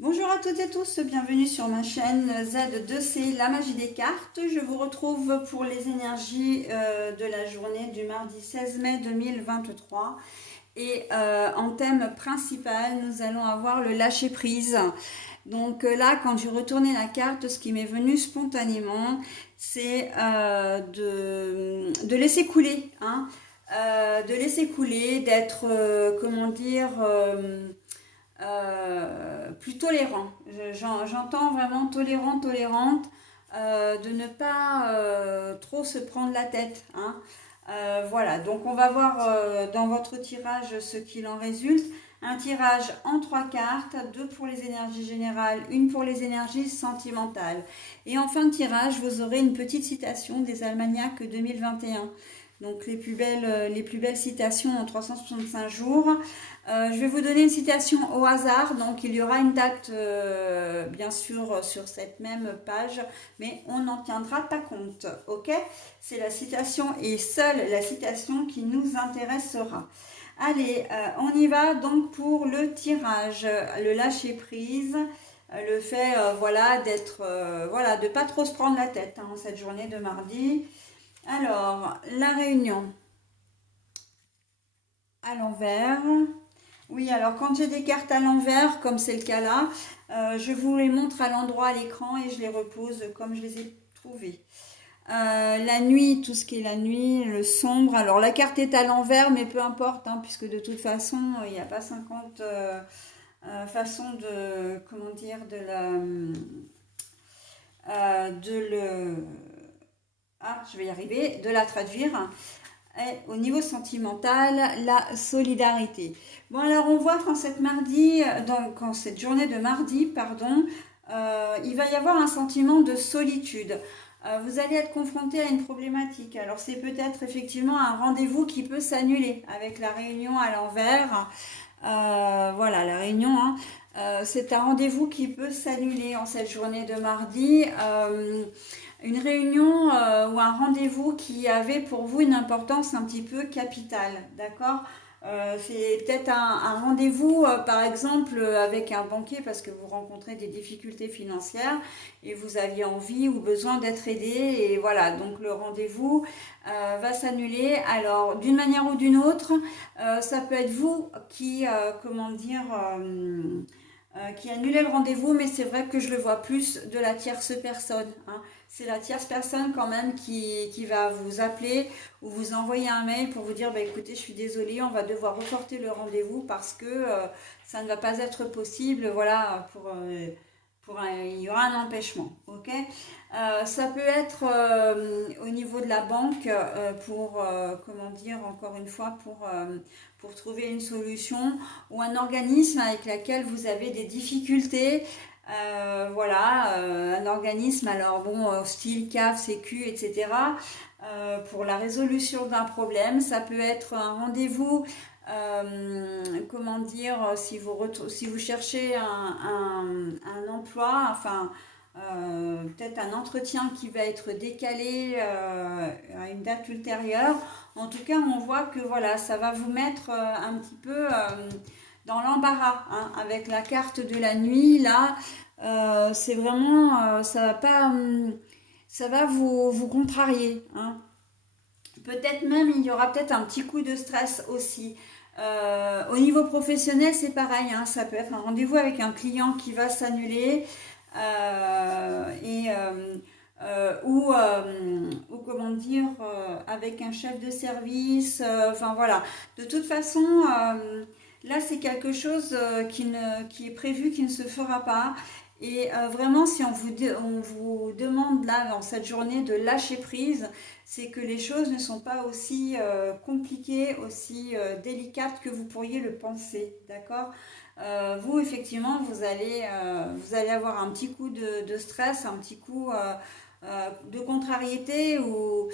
Bonjour à toutes et tous, bienvenue sur ma chaîne Z2C, la magie des cartes. Je vous retrouve pour les énergies de la journée du mardi 16 mai 2023. Et en thème principal, nous allons avoir le lâcher prise. Donc là, quand j'ai retourné la carte, ce qui m'est venu spontanément, c'est de laisser couler, hein. De laisser couler, d'être, comment dire, plus tolérant. J'entends vraiment tolérant, tolérante, de ne pas trop se prendre la tête, hein. Voilà, donc on va voir dans votre tirage ce qu'il en résulte. Un tirage en 3 cartes, 2 pour les énergies générales, une pour les énergies sentimentales. Et en fin de tirage, vous aurez une petite citation des Almanachs 2021. Donc les plus belles citations en 365 jours. Je vais vous donner une citation au hasard. Donc il y aura une date bien sûr sur cette même page, mais on n'en tiendra pas compte. Ok? C'est la citation et seule la citation qui nous intéressera. Allez, on y va donc pour le tirage, le lâcher prise, le fait voilà d'être voilà de pas trop se prendre la tête hein, cette journée de mardi. Alors, la réunion à l'envers. Oui, alors quand j'ai des cartes à l'envers, comme c'est le cas là, je vous les montre à l'endroit à l'écran et je les repose comme je les ai trouvées. La nuit, tout ce qui est la nuit, le sombre. Alors la carte est à l'envers, mais peu importe, hein, puisque de toute façon, il n'y a pas 50 façons de, comment dire, de le, ah, je vais y arriver, de la traduire. Et au niveau sentimental, la solidarité. Bon alors on voit qu'en cette mardi, donc en cette journée de mardi, pardon, il va y avoir un sentiment de solitude. Vous allez être confronté à une problématique. Alors c'est peut-être effectivement un rendez-vous qui peut s'annuler avec la réunion à l'envers. Voilà, la réunion, hein. C'est un rendez-vous qui peut s'annuler en cette journée de mardi. Une réunion ou un rendez-vous qui avait pour vous une importance un petit peu capitale, d'accord? C'est peut-être un rendez-vous, par exemple, avec un banquier parce que vous rencontrez des difficultés financières et vous aviez envie ou besoin d'être aidé. Et voilà, donc le rendez-vous va s'annuler. Alors, d'une manière ou d'une autre, ça peut être vous qui, comment dire, qui annulait le rendez-vous, mais c'est vrai que je le vois plus de la tierce personne, hein. C'est la tierce personne quand même qui va vous appeler ou vous envoyer un mail pour vous dire bah, écoutez, je suis désolée, on va devoir reporter le rendez-vous parce que ça ne va pas être possible, voilà, il y aura un empêchement, ok. Ça peut être au niveau de la banque pour, comment dire, encore une fois, pour trouver une solution ou un organisme avec lequel vous avez des difficultés. Voilà, un organisme, alors bon, style CAF, Sécu, etc. Pour la résolution d'un problème, ça peut être un rendez-vous, comment dire, si vous cherchez un emploi, enfin, peut-être un entretien qui va être décalé à une date ultérieure. En tout cas, on voit que voilà, ça va vous mettre un petit peu dans l'embarras, hein, avec la carte de la nuit. Là, c'est vraiment, ça va pas, ça va vous contrarier, hein. Peut-être même, il y aura peut-être un petit coup de stress aussi. Au niveau professionnel, c'est pareil, hein, ça peut être un rendez-vous avec un client qui va s'annuler ou comment dire, avec un chef de service. Enfin voilà. De toute façon, là, c'est quelque chose qui est prévu, qui ne se fera pas. Et vraiment, si on vous demande là, dans cette journée, de lâcher prise, c'est que les choses ne sont pas aussi compliquées, aussi délicates que vous pourriez le penser, d'accord? Vous, effectivement, vous allez avoir un petit coup de stress, un petit coup de contrariété ou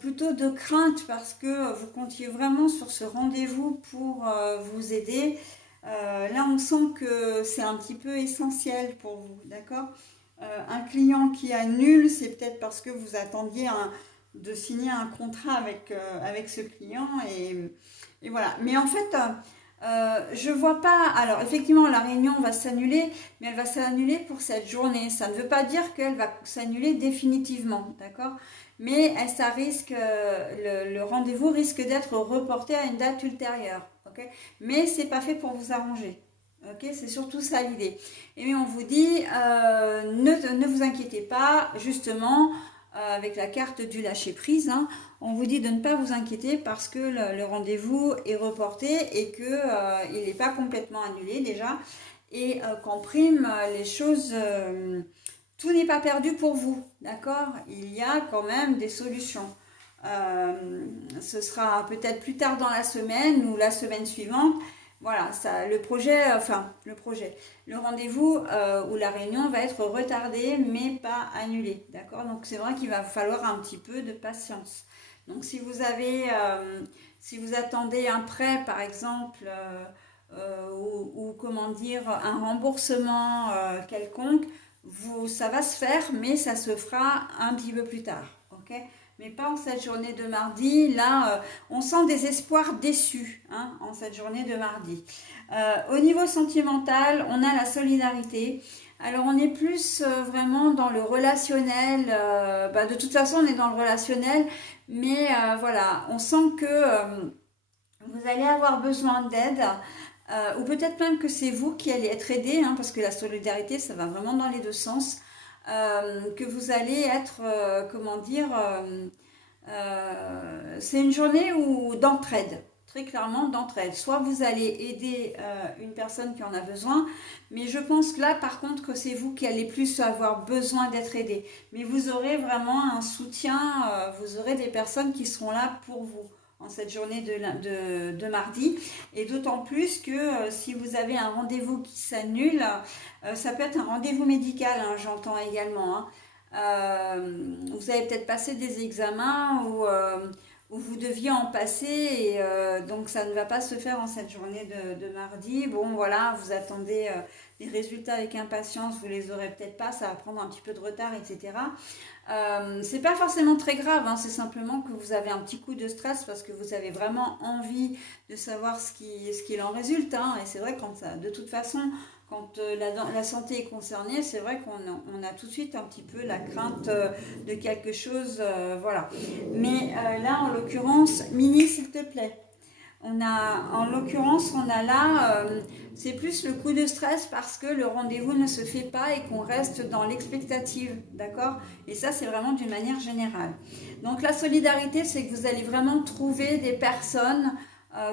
plutôt de crainte parce que vous comptiez vraiment sur ce rendez-vous pour vous aider. Là, on sent que c'est un petit peu essentiel pour vous, d'accord? Un client qui annule, c'est peut-être parce que vous attendiez de signer un contrat avec ce client et voilà. Mais en fait, Je vois pas. Alors, effectivement, la réunion va s'annuler, mais elle va s'annuler pour cette journée. Ça ne veut pas dire qu'elle va s'annuler définitivement, d'accord? Mais ça risque, le rendez-vous risque d'être reporté à une date ultérieure, ok? Mais c'est pas fait pour vous arranger. Ok, c'est surtout ça l'idée. Et on vous dit, ne vous inquiétez pas, justement, avec la carte du lâcher prise, hein, on vous dit de ne pas vous inquiéter parce que le rendez-vous est reporté et que il n'est pas complètement annulé déjà, et qu'en prime, les choses, tout n'est pas perdu pour vous, d'accord? Il y a quand même des solutions. Ce sera peut-être plus tard dans la semaine ou la semaine suivante. Voilà, ça, le rendez-vous ou la réunion va être retardé mais pas annulé, d'accord? Donc c'est vrai qu'il va falloir un petit peu de patience. Donc si vous attendez un prêt par exemple, ou comment dire, un remboursement quelconque, ça va se faire, mais ça se fera un petit peu plus tard, ok? Mais pas en cette journée de mardi. Là, on sent des espoirs déçus, hein, en cette journée de mardi. Au niveau sentimental, on a la solidarité. Alors, on est plus vraiment dans le relationnel. De toute façon, on est dans le relationnel. Mais voilà, on sent que vous allez avoir besoin d'aide. Ou peut-être même que c'est vous qui allez être aidé, hein, parce que la solidarité, ça va vraiment dans les deux sens. Que vous allez être, comment dire, c'est une journée d'entraide, très clairement d'entraide. Soit vous allez aider une personne qui en a besoin, mais je pense que là, par contre, que c'est vous qui allez plus avoir besoin d'être aidé. Mais vous aurez vraiment un soutien, vous aurez des personnes qui seront là pour vous en cette journée de mardi, et d'autant plus que si vous avez un rendez-vous qui s'annule, ça peut être un rendez-vous médical, hein, j'entends également, hein. Vous avez peut-être passé des examens où vous deviez en passer, et donc ça ne va pas se faire en cette journée de mardi. Bon voilà, vous attendez les résultats avec impatience, vous les aurez peut-être pas, ça va prendre un petit peu de retard, etc. C'est pas forcément très grave, hein, c'est simplement que vous avez un petit coup de stress parce que vous avez vraiment envie de savoir ce qu'il en résulte, hein, et c'est vrai quand ça, de toute façon, quand la santé est concernée, c'est vrai qu'on a tout de suite un petit peu la crainte de quelque chose, voilà. Mais là, en l'occurrence, Mini, s'il te plaît. En l'occurrence, on a là, c'est plus le coup de stress parce que le rendez-vous ne se fait pas et qu'on reste dans l'expectative, d'accord? Et ça, c'est vraiment d'une manière générale. Donc la solidarité, c'est que vous allez vraiment trouver des personnes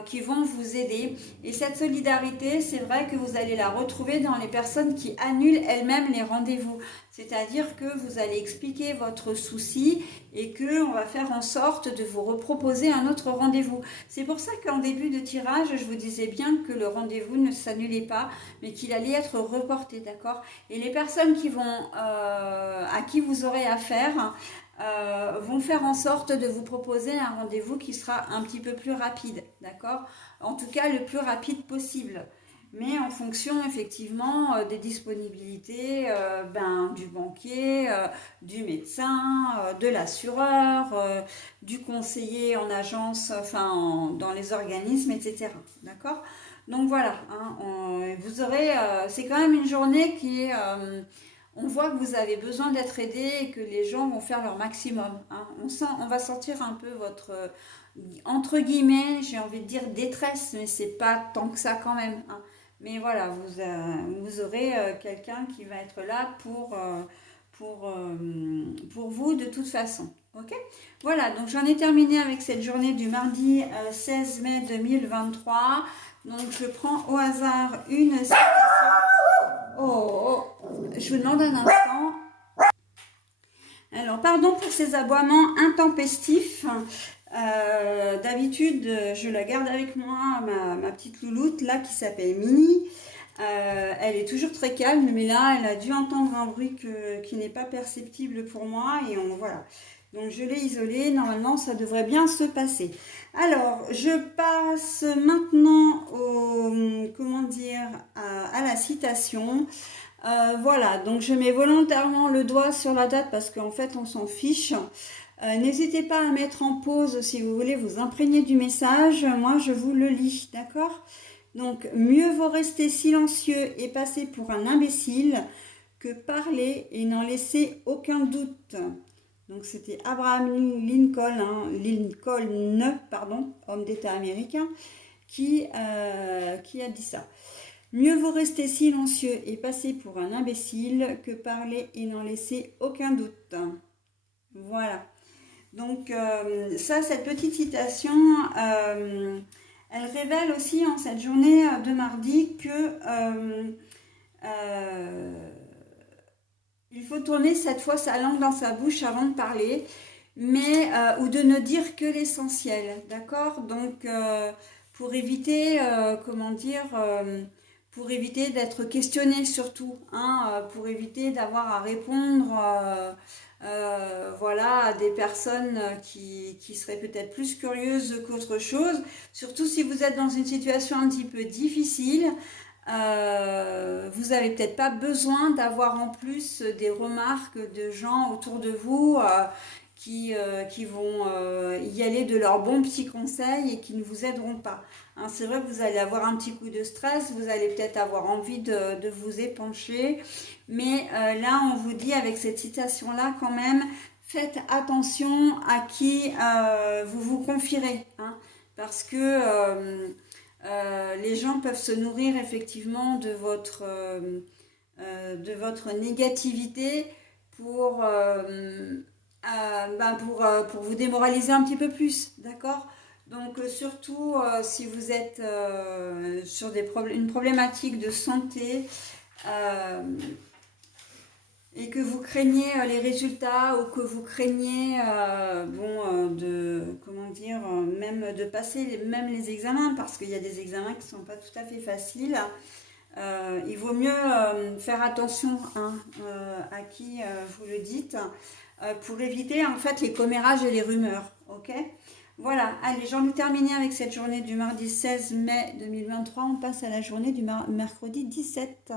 qui vont vous aider. Et cette solidarité, c'est vrai que vous allez la retrouver dans les personnes qui annulent elles-mêmes les rendez-vous. C'est-à-dire que vous allez expliquer votre souci et qu'on va faire en sorte de vous reproposer un autre rendez-vous. C'est pour ça qu'en début de tirage, je vous disais bien que le rendez-vous ne s'annulait pas, mais qu'il allait être reporté, d'accord? Et les personnes à qui vous aurez affaire vont faire en sorte de vous proposer un rendez-vous qui sera un petit peu plus rapide, d'accord? En tout cas, le plus rapide possible. Mais en fonction effectivement des disponibilités du banquier, du médecin, de l'assureur, du conseiller en agence, dans les organismes, etc. D'accord? Donc voilà, hein, vous aurez, c'est quand même une journée qui est, on voit que vous avez besoin d'être aidé et que les gens vont faire leur maximum, hein. On va sentir un peu votre, entre guillemets, j'ai envie de dire détresse, mais c'est pas tant que ça quand même, hein. Mais voilà, vous aurez quelqu'un qui va être là pour vous de toute façon. Ok? Voilà, donc j'en ai terminé avec cette journée du mardi 16 mai 2023. Donc je prends au hasard une citation. Oh, je vous demande un instant. Alors, pardon pour ces aboiements intempestifs. D'habitude, je la garde avec moi, ma petite louloute là qui s'appelle Mini. Elle est toujours très calme, mais là, elle a dû entendre un bruit qui n'est pas perceptible pour moi. Et voilà. Donc, je l'ai isolée. Normalement, ça devrait bien se passer. Alors, je passe maintenant à la citation. Voilà, donc je mets volontairement le doigt sur la date parce qu'en fait, on s'en fiche. N'hésitez pas à mettre en pause si vous voulez vous imprégner du message. Moi, je vous le lis, d'accord? Donc, mieux vaut rester silencieux et passer pour un imbécile que parler et n'en laisser aucun doute. Donc, c'était Abraham Lincoln, homme d'État américain, qui a dit ça. Mieux vaut rester silencieux et passer pour un imbécile que parler et n'en laisser aucun doute. Voilà. Donc cette petite citation, elle révèle aussi en cette journée de mardi que il faut tourner cette fois sa langue dans sa bouche avant de parler, mais ou de ne dire que l'essentiel, d'accord? Donc pour éviter, pour éviter d'être questionné surtout, hein, pour éviter d'avoir à répondre voilà, à des personnes qui seraient peut-être plus curieuses qu'autre chose, surtout si vous êtes dans une situation un petit peu difficile. Vous n'avez peut-être pas besoin d'avoir en plus des remarques de gens autour de vous qui vont y aller de leurs bons petits conseils et qui ne vous aideront pas. Hein, c'est vrai que vous allez avoir un petit coup de stress, vous allez peut-être avoir envie de vous épancher, mais là on vous dit avec cette citation-là quand même, faites attention à qui vous vous confierez, hein, parce que les gens peuvent se nourrir effectivement de votre négativité pour pour vous démoraliser un petit peu plus, d'accord? Donc surtout si vous êtes sur une problématique de santé et que vous craignez les résultats ou que vous craignez même de passer même les examens, parce qu'il y a des examens qui ne sont pas tout à fait faciles. Il vaut mieux faire attention, hein, à qui vous le dites, pour éviter en fait les commérages et les rumeurs. Ok? Voilà, allez, j'en ai terminé avec cette journée du mardi 16 mai 2023. On passe à la journée du mercredi 17.